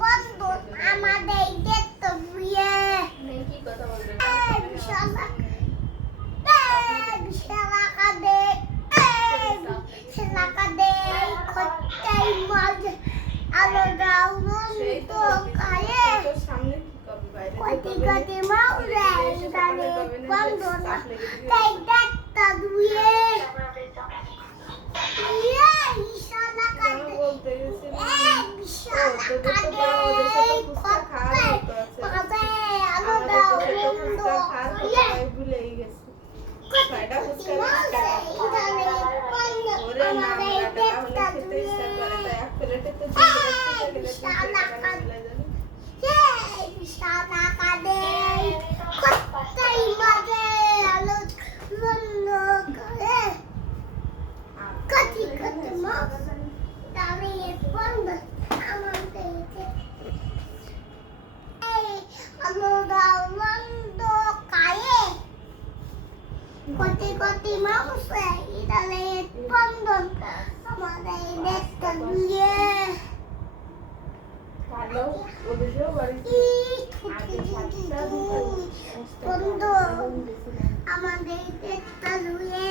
বন্ধু আমাদের দেখতে বুয়ে কি কথা বলবেন বিশাল কাদে কাদে খোঁটাই মাঝ আলো দাও তো কায়ে সামনে কি করবে বাইরে কটি কটি মাউরে ইদানে বন্ধু তাই দেখতে বুয়ে বিশাল কাদে বলতে গেছি বিশাল তোদের তো কাদে বড় ওদের সাথে ফুচকা খাওয়া হতো আছে আলো দাও তো কায়ে ভুলেই গেছি ছয়টা ফুচকা ওরে না তাহলে খেতে ইচ্ছা করে তাই এক প্লেটে তো বিশাল কাদে খোঁটাই মাঝে আলো করে কটি কটি মাছ দাঁড়িয়ে বন্ধ আমাদের আলো দাও বন্ধ কায়ে কটি কটি মাছ ইদালে বন্ধ আমাদের দেখতে দিয়ে ভালো ওদেরও বাড়িতে বন্ধ আমাদের দেখতে দিয়ে